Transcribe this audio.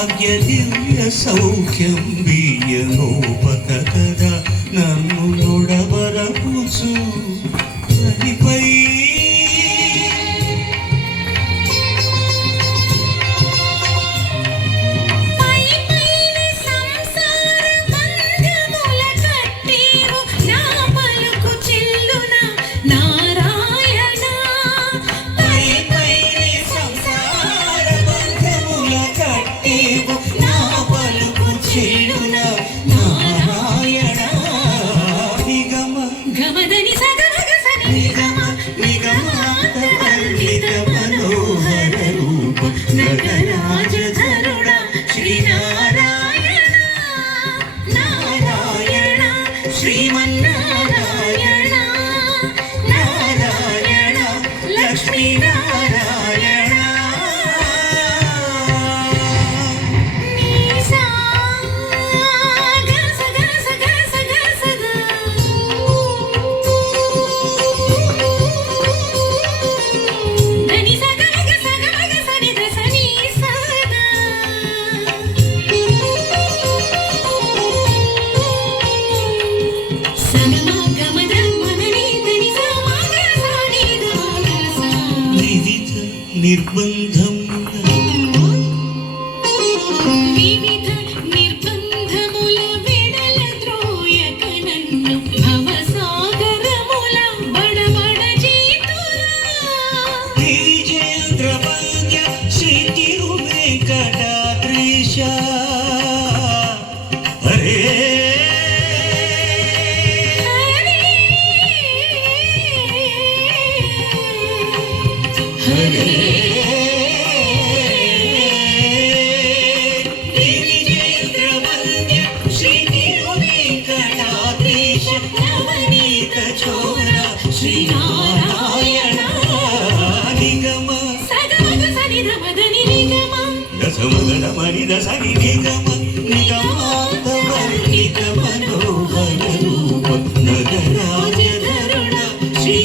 భాగ్య దివ్య సౌఖ్యం బియ్యనోపక కదా నన్ను నొడవరపుచు హరిపై నగరాజధరుడా శ్రీనారాయణ నారాయణ శ్రీమన్నారాయణ నారాయణ లక్ష్మీనారాయణ వివిధ నిర్బంధముల వెడల ద్రోయక నన్ను భవసాగరముల బడబడ జీతులా విజేంద్రవంద్య శ్రీ తిరువేంకటాద్రీశ హరే హరే శ్రీనారాయణ నిగమ సగమగ సనిధ మదని నిగమ దశమగణ మనిద సని నిగమ నిగమాంతవర్ణిత మనోహర రూప నగరాజధరుణ శ్రీ